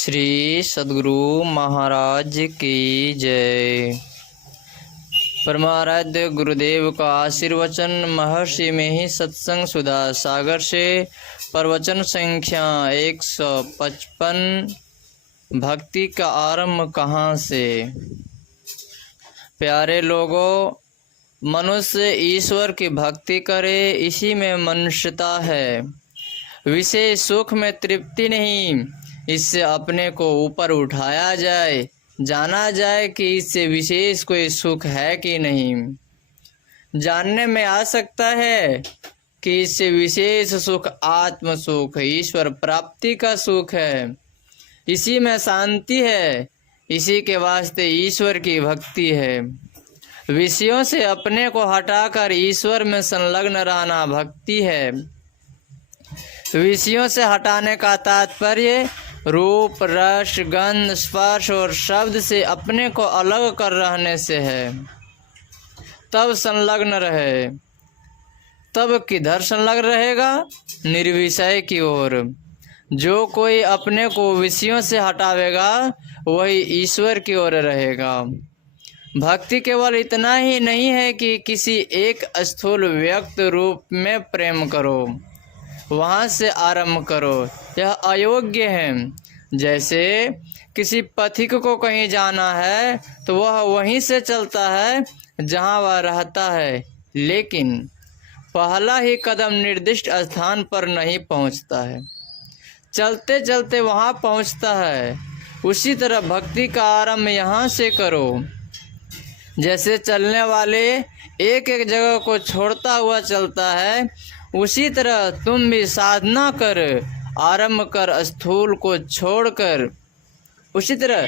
श्री सद्गुरु महाराज की जय। परमाराध्य गुरुदेव का आशीर्वचन महर्षि में ही सत्संग सुधा सागर से प्रवचन संख्या 155। भक्ति का आरंभ कहाँ से। प्यारे लोगों, मनुष्य ईश्वर की भक्ति करे, इसी में मनुष्यता है। विषय सुख में तृप्ति नहीं, इससे अपने को ऊपर उठाया जाए, जाना जाए कि इससे विशेष कोई सुख है कि नहीं। जानने में आ सकता है कि इससे विशेष सुख आत्म सुख, ईश्वर प्राप्ति का सुख है। इसी में शांति है, इसी के वास्ते ईश्वर की भक्ति है। विषयों से अपने को हटाकर ईश्वर में संलग्न रहना भक्ति है। विषयों से हटाने का तात्पर्य रूप, रस, गंध, स्पर्श और शब्द से अपने को अलग कर रहने से है। तब संलग्न रहे। तब किधर संलग्न रहेगा? निर्विषय की ओर। जो कोई अपने को विषयों से हटावेगा वही ईश्वर की ओर रहेगा। भक्ति केवल इतना ही नहीं है कि किसी एक स्थूल व्यक्त रूप में प्रेम करो, वहाँ से आरंभ करो, यह अयोग्य है। जैसे किसी पथिक को कहीं जाना है तो वह वहीं से चलता है जहाँ वह रहता है, लेकिन पहला ही कदम निर्दिष्ट स्थान पर नहीं पहुँचता है, चलते चलते वहाँ पहुँचता है। उसी तरह भक्ति का आरंभ यहाँ से करो। जैसे चलने वाले एक एक जगह को छोड़ता हुआ चलता है, उसी तरह तुम भी साधना कर, आरंभ कर स्थूल को छोड़कर। उसी तरह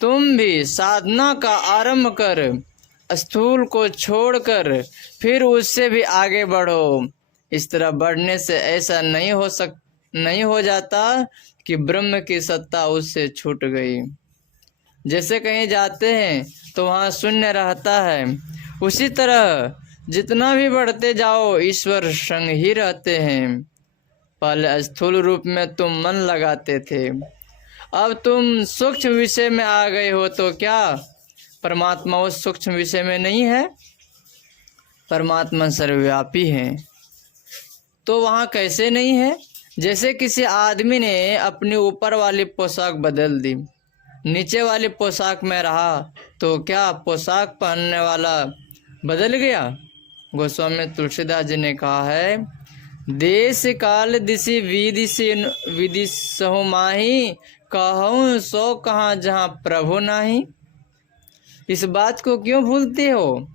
तुम भी साधना का आरंभ कर, स्थूल को छोड़कर, फिर उससे भी आगे बढ़ो। इस तरह बढ़ने से ऐसा नहीं हो जाता कि ब्रह्म की सत्ता उससे छूट गई। जैसे कहीं जाते हैं तो वहाँ शून्य रहता है, उसी तरह जितना भी बढ़ते जाओ ईश्वर संग ही रहते हैं। पहले स्थूल रूप में तुम मन लगाते थे, अब तुम सूक्ष्म विषय में आ गए हो, तो क्या परमात्मा उस सूक्ष्म विषय में नहीं है? परमात्मा सर्वव्यापी है, तो वहाँ कैसे नहीं है? जैसे किसी आदमी ने अपनी ऊपर वाली पोशाक बदल दी, नीचे वाली पोशाक में रहा, तो क्या पोशाक पहनने वाला बदल गया? गोस्वामी तुलसीदास जी ने कहा है, देश काल दिशि विदिशहु माही, कहूँ सो कहाँ जहाँ प्रभु नाही। इस बात को क्यों भूलते हो?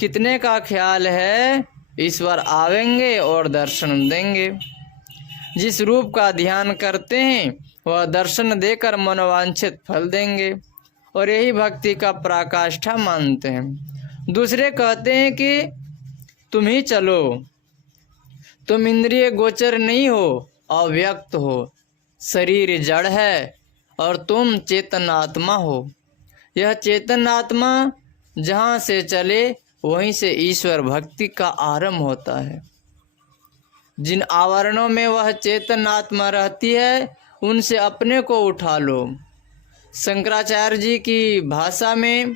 कितने का ख्याल है, ईश्वर आवेंगे और दर्शन देंगे। जिस रूप का ध्यान करते हैं वह दर्शन देकर मनोवांछित फल देंगे, और यही भक्ति का पराकाष्ठा मानते हैं। दूसरे कहते हैं कि तुम ही चलो, तुम इंद्रिय गोचर नहीं हो, अव्यक्त हो, शरीर जड़ है और तुम चेतन आत्मा हो। यह चेतन आत्मा जहाँ से चले वहीं से ईश्वर भक्ति का आरंभ होता है। जिन आवरणों में वह चेतन आत्मा रहती है उनसे अपने को उठा लो। शंकराचार्य जी की भाषा में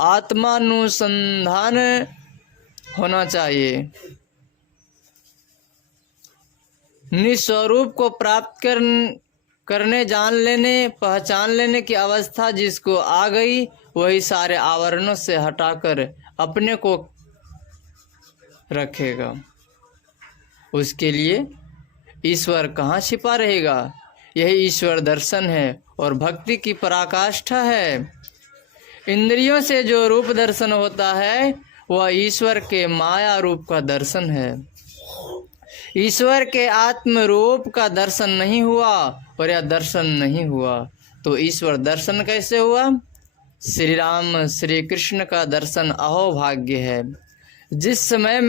आत्मानुसंधान होना चाहिए। निस्वरूप को प्राप्त करने, जान लेने, पहचान लेने की अवस्था जिसको आ गई, वही सारे आवरणों से हटाकर अपने को रखेगा। उसके लिए ईश्वर कहाँ छिपा रहेगा? यही ईश्वर दर्शन है और भक्ति की पराकाष्ठा है। इंद्रियों से जो रूप दर्शन होता है वह ईश्वर के माया रूप का दर्शन है। ईश्वर के आत्म रूप का दर्शन नहीं हुआ और यह दर्शन नहीं हुआ तो ईश्वर दर्शन कैसे हुआ? श्री राम श्री कृष्ण का दर्शन अहोभाग्य है। जिस समय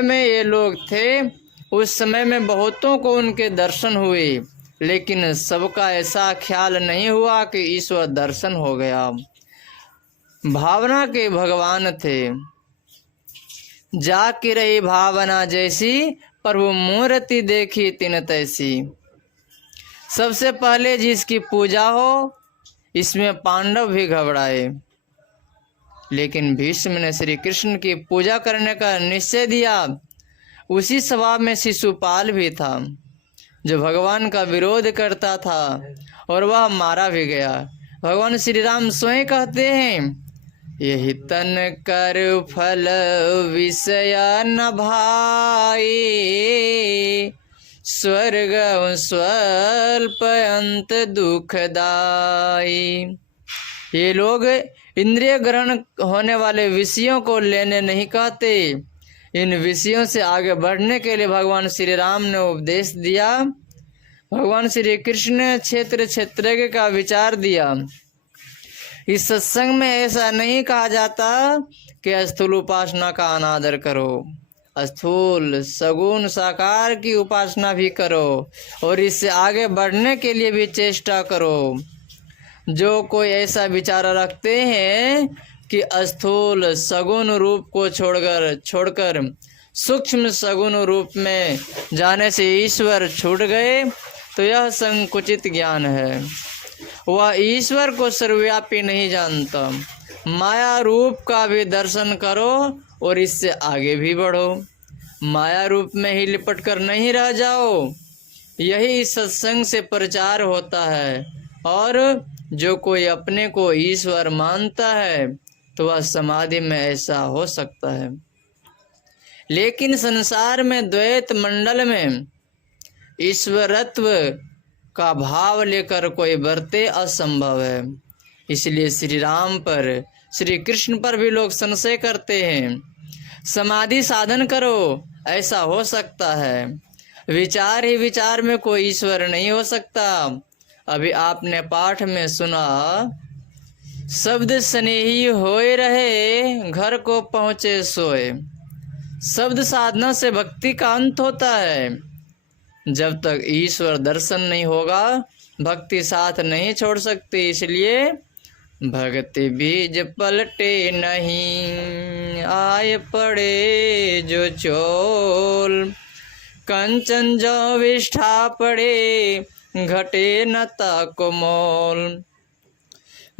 में ये लोग थे उस समय में बहुतों को उनके दर्शन हुए, लेकिन सबका ऐसा ख्याल नहीं हुआ कि ईश्वर दर्शन हो गया। भावना के भगवान थे, जाके रही भावना जैसी प्रभु मूर्ति देखी तिन तैसी। सबसे पहले जिसकी पूजा हो, इसमें पांडव भी घबराए, लेकिन भीष्म ने श्री कृष्ण की पूजा करने का निश्चय दिया। उसी सभा में शिशुपाल भी था, जो भगवान का विरोध करता था, और वह मारा भी गया। भगवान श्री राम स्वयं कहते हैं, यही तन कर फल विषय न भाई, स्वर्ग स्वल्प अंत दुखदाई। ये लोग इंद्रिय ग्रहण होने वाले विषयों को लेने नहीं कहते। इन विषयों से आगे बढ़ने के लिए भगवान श्री राम ने उपदेश दिया। भगवान श्री कृष्ण ने क्षेत्र क्षेत्रज्ञ का विचार दिया। इस सत्संग में ऐसा नहीं कहा जाता कि स्थूल उपासना का अनादर करो, स्थूल सगुण साकार की उपासना भी करो और इससे आगे बढ़ने के लिए भी चेष्टा करो। जो कोई ऐसा विचार रखते हैं कि स्थूल सगुण रूप को छोड़कर सूक्ष्म सगुण रूप में जाने से ईश्वर छूट गए, तो यह संकुचित ज्ञान है। वह ईश्वर को सर्वव्यापी नहीं जानता। माया रूप का भी दर्शन करो और इससे आगे भी बढ़ो। माया रूप में ही लिपट कर नहीं रह जाओ। यही सत्संग से प्रचार होता है। और जो कोई अपने को ईश्वर मानता है तो वह समाधि में ऐसा हो सकता है, लेकिन संसार में द्वैत मंडल में ईश्वरत्व का भाव लेकर कोई बरते असंभव है। इसलिए श्री राम पर, श्री कृष्ण पर भी लोग संशय करते हैं। समाधि साधन करो, ऐसा हो सकता है। विचार ही विचार में कोई ईश्वर नहीं हो सकता। अभी आपने पाठ में सुना, शब्द स्नेही होए रहे, घर को पहुँचे सोए। शब्द साधना से भक्ति का अंत होता है। जब तक ईश्वर दर्शन नहीं होगा, भक्ति साथ नहीं छोड़ सकती। इसलिए भक्ति बीज पलटे नहीं, आए पड़े जो चोल। कंचन जो विष्ठा पड़े, घटे न ताको मोल।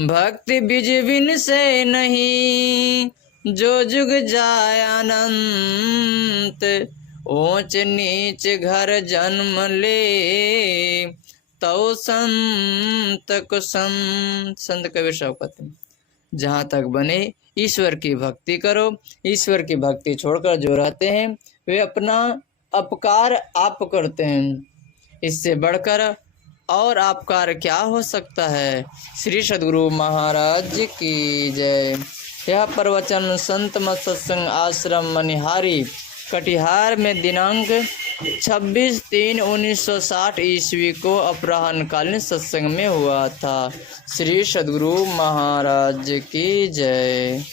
भक्ति बीज बिन से नहीं, जो जुग जाय अनंत। ऊंच नीच घर जन्म ले, तो संत को संत कबीर साहब कहते हैं, जहाँ तक बने ईश्वर की भक्ति करो। ईश्वर की भक्ति छोड़कर जो रहते हैं वे अपना अपकार आप करते हैं। इससे बढ़कर और आपकार क्या हो सकता है। श्री सद्गुरु महाराज की जय। यह प्रवचन संत मत सत्संग आश्रम मनिहारी कटिहार में दिनांक 26/3/1960 ईस्वी को अपराह्नकालीन सत्संग में हुआ था। श्री सद्गुरु महाराज की जय।